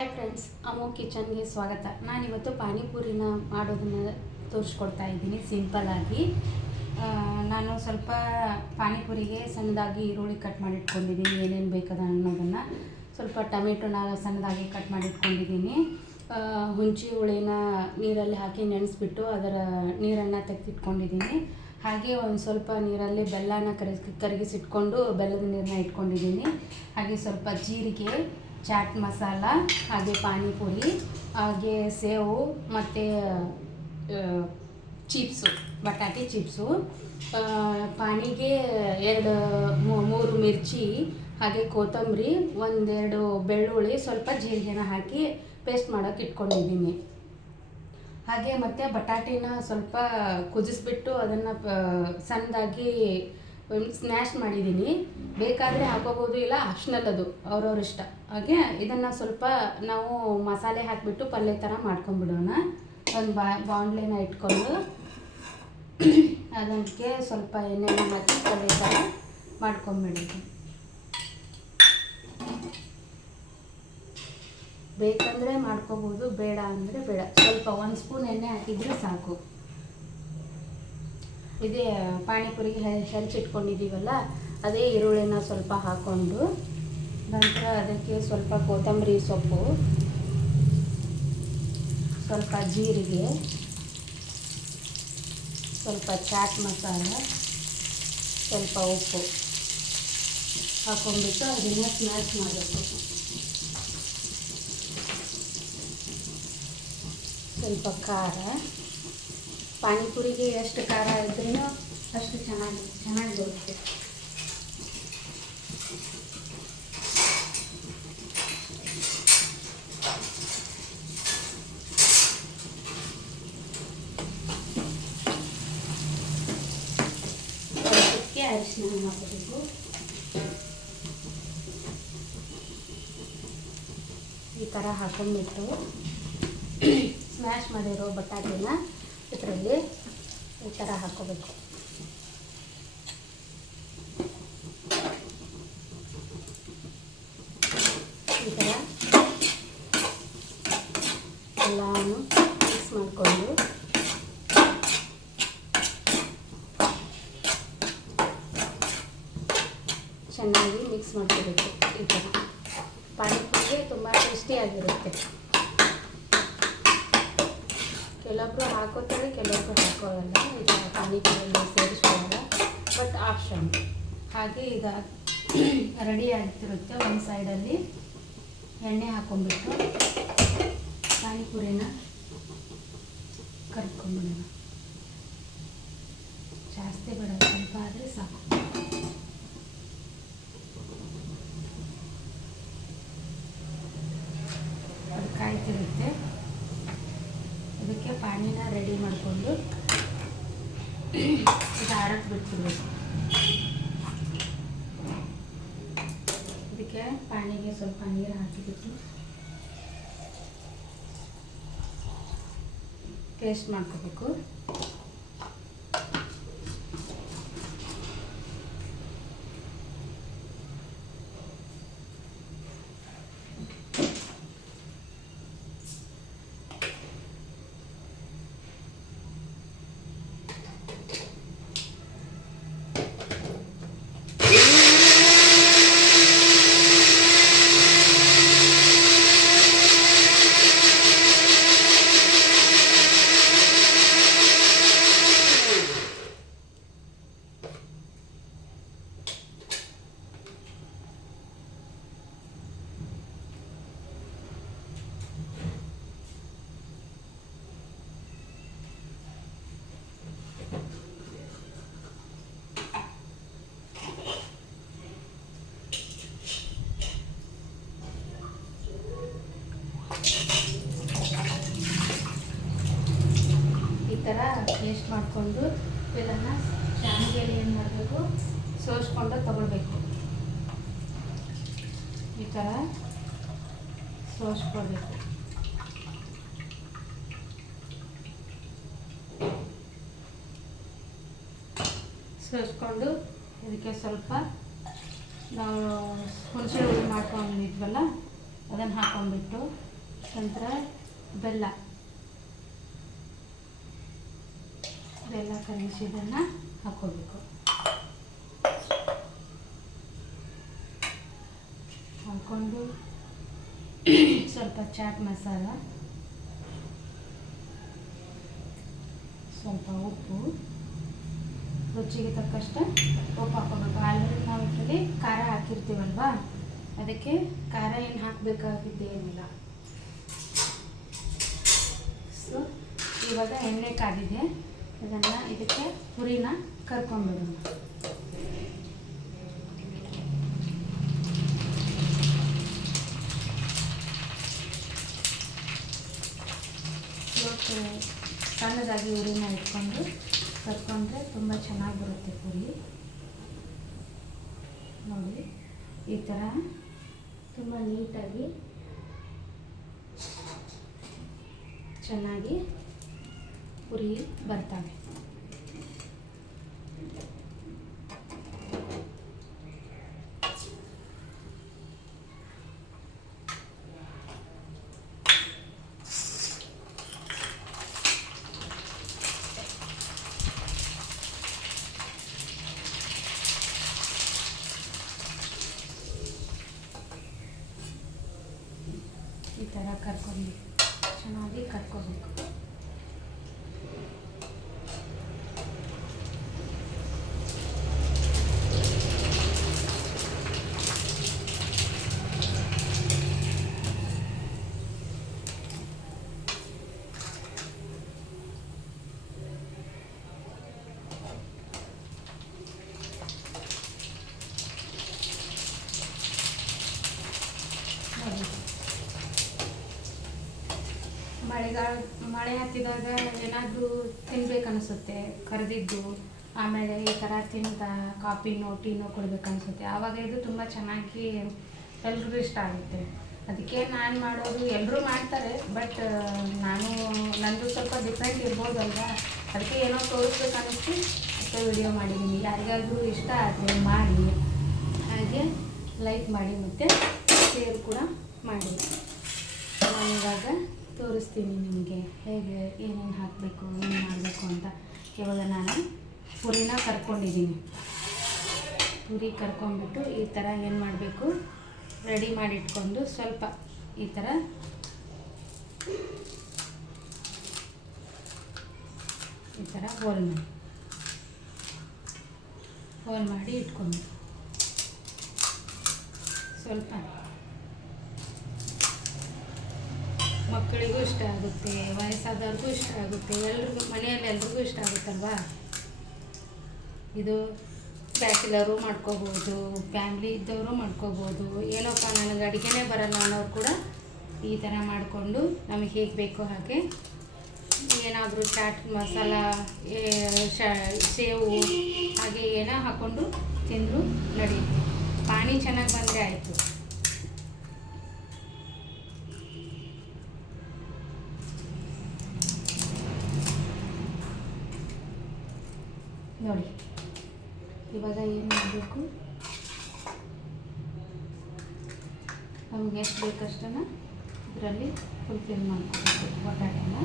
Hi friends, ಅಮ್ಮು ಕಿಚನ್ಗೆ ಸ್ವಾಗತ. ನಾನಿವತ್ತು ಪಾನಿಪುರಿನ ಮಾಡೋದನ್ನು ತೋರಿಸ್ಕೊಡ್ತಾ ಇದ್ದೀನಿ ಸಿಂಪಲ್ಲಾಗಿ. ನಾನು ಸ್ವಲ್ಪ ಪಾನಿಪುರಿಗೆ ಸಣ್ಣದಾಗಿ ಈರುಳ್ಳಿ ಕಟ್ ಮಾಡಿಟ್ಕೊಂಡಿದ್ದೀನಿ. ಏನೇನು ಬೇಕದ ಅನ್ನೋದನ್ನು ಸ್ವಲ್ಪ ಟೊಮೆಟೊನ ಸಣ್ಣದಾಗಿ ಕಟ್ ಮಾಡಿಟ್ಕೊಂಡಿದ್ದೀನಿ. ಹುಂಚಿ ಹುಳಿನ ನೀರಲ್ಲಿ ಹಾಕಿ ನೆನೆಸ್ಬಿಟ್ಟು ಅದರ ನೀರನ್ನು ತೆಗೆದಿಟ್ಕೊಂಡಿದ್ದೀನಿ. ಹಾಗೆ ಒಂದು ಸ್ವಲ್ಪ ನೀರಲ್ಲಿ ಬೆಲ್ಲನ ಕರಗಿಸಿಟ್ಕೊಂಡು ಬೆಲ್ಲದ ನೀರನ್ನ ಇಟ್ಕೊಂಡಿದ್ದೀನಿ. ಹಾಗೆ ಸ್ವಲ್ಪ ಜೀರಿಗೆ, ಚಾಟ್ ಮಸಾಲ, ಹಾಗೆ ಪಾನಿಪುರಿ, ಹಾಗೆ ಸೇವು ಮತ್ತು ಚಿಪ್ಸು, ಬಟಾಟೆ ಚಿಪ್ಸು, ಪಾನಿಗೆ 2-3 ಮಿರ್ಚಿ, ಹಾಗೆ ಕೊತ್ತಂಬರಿ, 1-2 ಬೆಳ್ಳುಳ್ಳಿ, ಸ್ವಲ್ಪ ಜೀರಿಗೆನ ಹಾಕಿ ಪೇಸ್ಟ್ ಮಾಡೋಕ್ಕೆ ಇಟ್ಕೊಂಡಿದ್ದೀನಿ. ಹಾಗೆ ಮತ್ತು ಬಟಾಟೆನ ಸ್ವಲ್ಪ ಕುದಿಸ್ಬಿಟ್ಟು ಅದನ್ನು ಸಣ್ಣದಾಗಿ ಸ್ಮ್ಯಾಶ್ ಮಾಡಿದ್ದೀನಿ. ಬೇಕಾದರೆ ಹಾಕೋಬೋದು, ಇಲ್ಲ ಆಪ್ಷನಲ್, ಅದು ಅವ್ರವ್ರ ಇಷ್ಟ. ಹಾಗೆ ಇದನ್ನು ಸ್ವಲ್ಪ ನಾವು ಮಸಾಲೆ ಹಾಕಿಬಿಟ್ಟು ಪಲ್ಯ ಥರ ಮಾಡ್ಕೊಂಬಿಡೋಣ. ಒಂದು ಬಾಣಲೆನ ಇಟ್ಕೊಂಡು ಅದಕ್ಕೆ ಸ್ವಲ್ಪ ಎಣ್ಣೆನ ಹಾಕಿ ಪಲ್ಯ ಥರ ಮಾಡ್ಕೊಂಬಿಡೋದು. ಬೇಕಂದರೆ ಮಾಡ್ಕೋಬೋದು, ಬೇಡ ಅಂದರೆ ಬೇಡ. ಸ್ವಲ್ಪ 1 ಸ್ಪೂನ್ ಎಣ್ಣೆ ಹಾಕಿದರೆ ಸಾಕು. ಇದೇ ಪಾನಿಪುರಿಗೆ ಹೆಚ್ಚಿಟ್ಕೊಂಡಿದ್ದೀವಲ್ಲ, ಅದೇ ಈರುಳ್ಳಿನ ಸ್ವಲ್ಪ ಹಾಕ್ಕೊಂಡು, ನಂತರ ಅದಕ್ಕೆ ಸ್ವಲ್ಪ ಕೊತ್ತಂಬರಿ ಸೊಪ್ಪು, ಸ್ವಲ್ಪ ಜೀರಿಗೆ, ಸ್ವಲ್ಪ ಚಾಟ್ ಮಸಾಲ, ಸ್ವಲ್ಪ ಉಪ್ಪು ಹಾಕ್ಕೊಂಡ್ಬಿಟ್ಟು ಅದನ್ನು ಸ್ಮ್ಯಾಶ್ ಮಾಡಬೇಕು. ಸ್ವಲ್ಪ ಖಾರ, ಪಾನಿಪುರಿಗೆ ಎಷ್ಟು ಖಾರ ಇದ್ರೂ ಅಷ್ಟು ಚೆನ್ನಾಗಿ ಬರುತ್ತೆ. ಅದಕ್ಕೆ ಅರಿಶಿನ ಹಾಕಬೇಕು. ಈ ಥರ ಹಾಕೊಂಡ್ಬಿಟ್ಟು ಸ್ಮ್ಯಾಶ್ ಮಾಡಿರೋ ಬಟಾಟೆನ ಇದರಲ್ಲಿ ಈ ಥರ ಹಾಕೋಬೇಕು. ಈ ಥರ ಎಲ್ಲನೂ ಮಿಕ್ಸ್ ಮಾಡಿಕೊಂಡು ಚೆನ್ನಾಗಿ ಮಿಕ್ಸ್ ಮಾಡ್ಕೋಬೇಕು. ಈ ಥರ ಪಾನಿಪುರಿಗೆ ತುಂಬ ಟೇಸ್ಟಿಯಾಗಿರುತ್ತೆ. ಕೆಲವೊಬ್ಬರು ಹಾಕೋತಾರೆ, ಕೆಲವೊಬ್ಬರು ಹಾಕೋಲ್ಲ. ಈಗ ಪಾನಿಪುರಿಯಲ್ಲಿ ಸೇರಿಸ್ಕೊಳ್ಳಲ್ಲ, ಬಟ್ ಆಪ್ಷನ್. ಹಾಗೆ ಈಗ ರೆಡಿ ಆಗ್ತಿರುತ್ತೆ. ಒಂದು ಸೈಡಲ್ಲಿ ಎಣ್ಣೆ ಹಾಕೊಂಡ್ಬಿಟ್ಟು ಪಾನಿಪುರಿನ ಕರ್ಕೊಂಡ್ಬಿಡೋಣ. ಜಾಸ್ತಿ ಬೇಡ, ಸ್ವಲ್ಪ ಆದರೆ ಸಾಕು. ಅದು ಕಾಯ್ತಿರುತ್ತೆ. ಅದಕ್ಕೆ ಪಾನಿನ ರೆಡಿ ಮಾಡಿಕೊಂಡು ಇದು ಆರಕ್ಕೆ ಬಿಟ್ಬಿಡ್ಬೇಕು. ಇದಕ್ಕೆ ಪಾನಿಗೆ ಸ್ವಲ್ಪ ನೀರು ಹಾಕಿಬಿಟ್ಟು ಪೇಸ್ಟ್ ಮಾಡ್ಕೋಬೇಕು. ಈ ಥರ ಪೇಸ್ಟ್ ಮಾಡಿಕೊಂಡು ಇದನ್ನು ಶಾವಿಗೆಯಲ್ಲಿ ಏನು ಮಾಡಬೇಕು, ಸೋಸ್ಕೊಂಡು ತಗೊಳ್ಬೇಕು. ಈ ಥರ ಸೋಸ್ಕೊಳ್ಬೇಕು. ಸೋಸ್ಕೊಂಡು ಇದಕ್ಕೆ ಸ್ವಲ್ಪ ನಾವು ಹುಣಸೆ ಹುಳಿ ಮಾಡ್ಕೊಂಡಿದ್ವಲ್ಲ ಅದನ್ನು ಹಾಕ್ಕೊಂಡ್ಬಿಟ್ಟು ನಂತರ ಬೆಲ್ಲ ಕರಗಿಸಿದ್ದನ್ನು ಹಾಕ್ಕೋಬೇಕು. ಹಾಕ್ಕೊಂಡು ಸ್ವಲ್ಪ ಚಾಟ್ ಮಸಾಲ, ಸ್ವಲ್ಪ ಉಪ್ಪು, ರುಚಿಗೆ ತಕ್ಕಷ್ಟು ಉಪ್ಪು ಹಾಕ್ಕೋಬೇಕು. ಆಲ್ರೆಡಿ ನಾವು ಇದರಲ್ಲಿ ಖಾರ ಹಾಕಿರ್ತೀವಲ್ವ, ಅದಕ್ಕೆ ಖಾರ ಏನು ಹಾಕಬೇಕಾಗಿದ್ದೇನಿಲ್ಲ. ಸೊ ಇವಾಗ ಎಣ್ಣೆ ಕಾದಿದೆ, ಇದಕ್ಕೆ ಪುರಿನ ಕರ್ಕೊಂಡ್ಬಿಡೋಣ. ಸಣ್ಣದಾಗಿ ಉರಿನ ಇಟ್ಕೊಂಡು ಕರ್ಕೊಂಡ್ರೆ ತುಂಬ ಚೆನ್ನಾಗಿ ಬರುತ್ತೆ ಪುರಿ. ನೋಡಿ ಈ ಥರ ತುಂಬ ನೀಟಾಗಿ ಚೆನ್ನಾಗಿ ಪುರಿ ಬರ್ತವೆ. ಈ ಥರ ಚೆನ್ನಾಗಿ ಕರ್ಕೋಬೇಕು. ಮಳೆ ಹತ್ತಿದಾಗ ಏನಾದರೂ ತಿನ್ಬೇಕನ್ನಿಸುತ್ತೆ ಕರೆದಿದ್ದು, ಆಮೇಲೆ ಈ ಥರ ಕಾಫಿನೋ ಟೀನೋ ಕೊಡ್ಬೇಕನ್ನಿಸುತ್ತೆ. ಆವಾಗ ಇದು ತುಂಬ ಚೆನ್ನಾಗಿ ಎಲ್ರಿಗೂ ಇಷ್ಟ ಆಗುತ್ತೆ. ಅದಕ್ಕೆ ನಾನು ಮಾಡೋದು, ಎಲ್ಲರೂ ಮಾಡ್ತಾರೆ, ಬಟ್ ನಂದು ಸ್ವಲ್ಪ ಡಿಫ್ರೆಂಟ್ ಇರ್ಬೋದಲ್ವ, ಅದಕ್ಕೆ ಏನೋ ತೋರಿಸ್ಬೇಕನ್ನಿಸ್ತು ಮತ್ತು ವಿಡಿಯೋ ಮಾಡಿದ್ದೀನಿ. ಯಾರಿಗಾದ್ರೂ ಇಷ್ಟ ಆದರೆ ಮಾಡಿ, ಹಾಗೆ ಲೈಕ್ ಮಾಡಿ ಮತ್ತು ಶೇರ್ ಕೂಡ ಮಾಡಿ. ನಾನಿವಾಗ ತೋರಿಸ್ತೀನಿ ನಿಮಗೆ ಹೇಗೆ ಏನೇನು ಹಾಕಬೇಕು, ಏನು ಮಾಡಬೇಕು ಅಂತ. ಇವಾಗ ನಾನು ಪುರಿನ ಕರ್ಕೊಂಡಿದ್ದೀನಿ. ಪುರಿ ಕರ್ಕೊಂಡ್ಬಿಟ್ಟು ಈ ಥರ ಏನು ಮಾಡಬೇಕು, ರೆಡಿ ಮಾಡಿಟ್ಕೊಂಡು ಸ್ವಲ್ಪ ಈ ಥರ ಹೋಲ್ ಮಾಡಿ ಇಟ್ಕೊಂಡು ಸ್ವಲ್ಪ ಮಕ್ಕಳಿಗೂ ಇಷ್ಟ ಆಗುತ್ತೆ, ವಯಸ್ಸಾದವ್ರಿಗೂ ಇಷ್ಟ ಆಗುತ್ತೆ, ಎಲ್ರಿಗೂ ಮನೆಯಲ್ಲಿ ಎಲ್ರಿಗೂ ಇಷ್ಟ ಆಗುತ್ತಲ್ವಾ. ಇದು ಬ್ಯಾಚುಲರು ಮಾಡ್ಕೋಬೋದು, ಫ್ಯಾಮ್ಲಿ ಇದ್ದವರು ಮಾಡ್ಕೋಬೋದು. ಏನಪ್ಪ ನನಗೆ ಅಡುಗೆನೇ ಬರಲ್ಲ ಅನ್ನೋರು ಕೂಡ ಈ ಥರ ಮಾಡಿಕೊಂಡು ನಮಗೆ ಹೇಗೆ ಬೇಕೋ ಹಾಗೆ ಏನಾದರೂ ಚಾಟ್ ಮಸಾಲ, ಸೇವು ಹಾಗೆ ಏನೋ ಹಾಕ್ಕೊಂಡು ತಿಂದರೂ ನಡೆಯುತ್ತೆ. ಪಾನಿ ಚೆನ್ನಾಗಿ ಬಂದರೆ ಆಯಿತು. ನೋಡಿ ಇವಾಗ ಏನು ಮಾಡಬೇಕು, ನಮ್ಗೆ ಎಷ್ಟು ಬೇಕಷ್ಟನ್ನು ಇದರಲ್ಲಿ ಫುಲ್ಫಿಲ್ ಮಾಡ್ಕೋಬೇಕು. ಬಟಾಟೆನ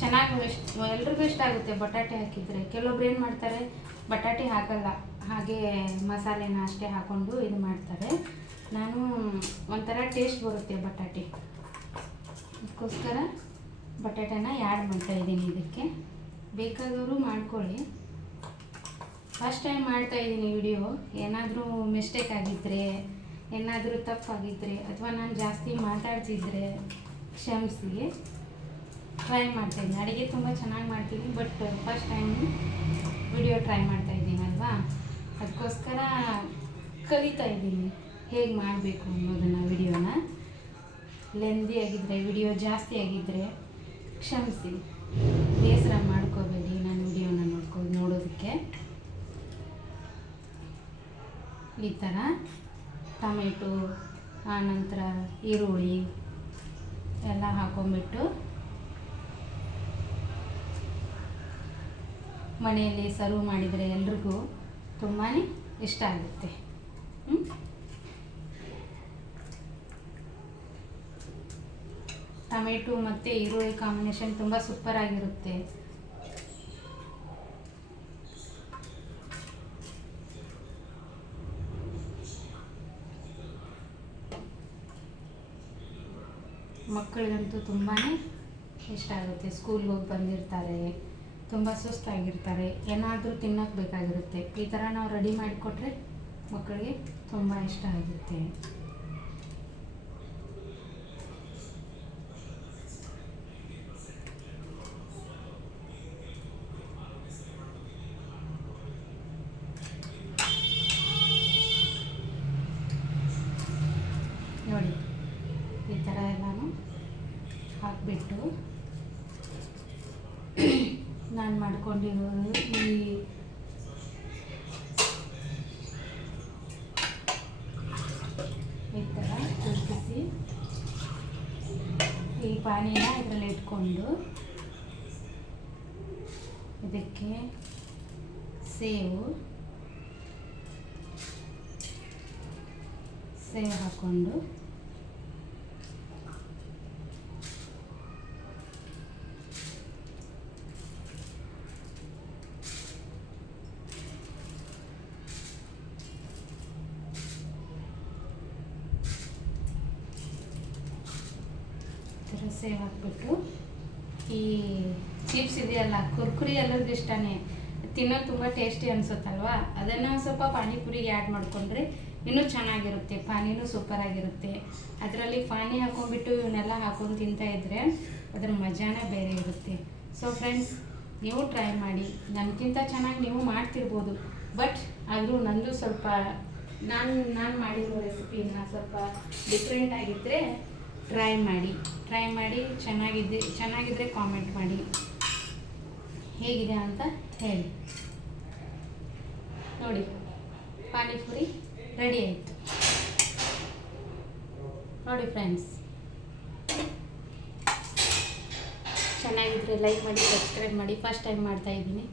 ಚೆನ್ನಾಗಿ ಎಲ್ರಿಗೂ ಇಷ್ಟ ಆಗುತ್ತೆ ಬಟಾಟೆ ಹಾಕಿದರೆ. ಕೆಲವೊಬ್ರು ಏನು ಮಾಡ್ತಾರೆ, ಬಟಾಟೆ ಹಾಕಲ್ಲ, ಹಾಗೆ ಮಸಾಲೆನ ಅಷ್ಟೇ ಹಾಕ್ಕೊಂಡು ಇದು ಮಾಡ್ತಾರೆ. ನಾನು ಒಂಥರ ಟೇಸ್ಟ್ ಬರುತ್ತೆ ಬಟಾಟೆ, ಅದಕ್ಕೋಸ್ಕರ ಬಟಾಟೆನ ಆ್ಯಡ್ ಮಾಡ್ತಾಯಿದ್ದೀನಿ. ಇದಕ್ಕೆ ಬೇಕಾದವರು ಮಾಡ್ಕೊಳ್ಳಿ. ಫಸ್ಟ್ ಟೈಮ್ ಮಾಡ್ತಾಯಿದ್ದೀನಿ ವಿಡಿಯೋ. ಏನಾದರೂ ಮಿಸ್ಟೇಕ್ ಆಗಿದ್ದರೆ, ಏನಾದರೂ ತಪ್ಪಾಗಿದ್ದರೆ, ಅಥವಾ ನಾನು ಜಾಸ್ತಿ ಮಾತಾಡ್ತಿದ್ರೆ ಕ್ಷಮಿಸಿ. ಟ್ರೈ ಮಾಡ್ತಾಯಿದ್ದೀನಿ. ಅಡುಗೆ ತುಂಬ ಚೆನ್ನಾಗಿ ಮಾಡ್ತೀನಿ, but first time video try ಮಾಡ್ತಾಯಿದ್ದೀನಲ್ವಾ, ಅದಕ್ಕೋಸ್ಕರ ಕಲಿತಾ ಇದ್ದೀನಿ ಹೇಗೆ ಮಾಡಬೇಕು ಅನ್ನೋದನ್ನು. ವಿಡಿಯೋನ ಲೆಂದಿ ಆಗಿದ್ದರೆ, ವಿಡಿಯೋ ಜಾಸ್ತಿ ಆಗಿದ್ದರೆ ಕ್ಷಮಿಸಿ, ಬೇಸರ ಮಾಡ್ಕೋಬೇಡಿ ನಾನು ವಿಡಿಯೋನ ನೋಡೋದಕ್ಕೆ. ಈ ಥರ ಟೊಮೆಟೊ, ಆನಂತರ ಈರುಳ್ಳಿ ಎಲ್ಲ ಹಾಕೊಂಡ್ಬಿಟ್ಟು ಮನೆಯಲ್ಲಿ ಸರ್ವ್ ಮಾಡಿದರೆ ಎಲ್ರಿಗೂ ತುಂಬಾ ಇಷ್ಟ ಆಗುತ್ತೆ. ಟೊಮೆಟೊ ಮತ್ತು ಈರುಳ್ಳಿ ಕಾಂಬಿನೇಷನ್ ತುಂಬ ಸೂಪರಾಗಿರುತ್ತೆ. ಮಕ್ಕಳಿಗಂತೂ ತುಂಬಾ ಇಷ್ಟ ಆಗುತ್ತೆ. ಸ್ಕೂಲ್ಗೆ ಹೋಗಿ ಬಂದಿರ್ತಾರೆ, ತುಂಬ ಸುಸ್ತಾಗಿರ್ತಾರೆ, ಏನಾದರೂ ತಿನ್ನೋಕ್ಕೆ ಬೇಕಾಗಿರುತ್ತೆ. ಈ ಥರ ನಾವು ರೆಡಿ ಮಾಡಿಕೊಟ್ರೆ ಮಕ್ಕಳಿಗೆ ತುಂಬ ಇಷ್ಟ ಆಗುತ್ತೆ. ನೋಡಿ, ಈ ಥರ ಎಲ್ಲನೂ ಹಾಕಿಬಿಟ್ಟು ನಾನು ಮಾಡ್ಕೊಂಡಿರೋದು ಈ ಥರ ತಿರುಗಿಸಿ ಈ ಪಾನಿನ ಇದರಲ್ಲಿ ಇಟ್ಕೊಂಡು ಇದಕ್ಕೆ ಸೇವು ಹಾಕ್ಕೊಂಡು ಸೇವ್ ಹಾಕ್ಬಿಟ್ಟು ಈ ಚಿಪ್ಸ್ ಇದೆಯಲ್ಲ, ಕುರ್ಕುರಿ ಎಲ್ಲರಿಗೂ ಇಷ್ಟನೇ, ತಿನ್ನೋದು ತುಂಬ ಟೇಸ್ಟಿ ಅನಿಸುತ್ತಲ್ವ. ಅದನ್ನು ಸ್ವಲ್ಪ ಪಾನಿಪುರಿಗೆ ಆ್ಯಡ್ ಮಾಡಿಕೊಂಡ್ರೆ ಇನ್ನೂ ಚೆನ್ನಾಗಿರುತ್ತೆ. ಪಾನಿನೂ ಸೂಪರಾಗಿರುತ್ತೆ. ಅದರಲ್ಲಿ ಪಾನಿ ಹಾಕೊಂಡ್ಬಿಟ್ಟು ಇವನ್ನೆಲ್ಲ ಹಾಕೊಂಡು ತಿಂತಾಯಿದ್ರೆ ಅದರ ಮಜಾನೇ ಬೇರೆ ಇರುತ್ತೆ. ಸೊ ಫ್ರೆಂಡ್ಸ್, ನೀವು ಟ್ರೈ ಮಾಡಿ. ನನಗಿಂತ ಚೆನ್ನಾಗಿ ನೀವು ಮಾಡ್ತಿರ್ಬೋದು, ಬಟ್ ಆದರೂ ನಂದು ಸ್ವಲ್ಪ ನಾನು ಮಾಡಿರೋ ರೆಸಿಪಿನ ಸ್ವಲ್ಪ ಡಿಫ್ರೆಂಟ್ ಆಗಿದ್ದರೆ ಟ್ರೈ ಮಾಡಿ ಚೆನ್ನಾಗಿದ್ದರೆ ಕಾಮೆಂಟ್ ಮಾಡಿ, ಹೇಗಿದೆ ಅಂತ ಹೇಳಿ. ನೋಡಿ, ಪಾನಿಪುರಿ ರೆಡಿ ಆಯಿತು. ನೋಡಿ ಫ್ರೆಂಡ್ಸ್, ಚೆನ್ನಾಗಿದ್ದರೆ ಲೈಕ್ ಮಾಡಿ, ಸಬ್ಸ್ಕ್ರೈಬ್ ಮಾಡಿ. ಫಸ್ಟ್ ಟೈಮ್ ಮಾಡ್ತಾಯಿದ್ದೀನಿ.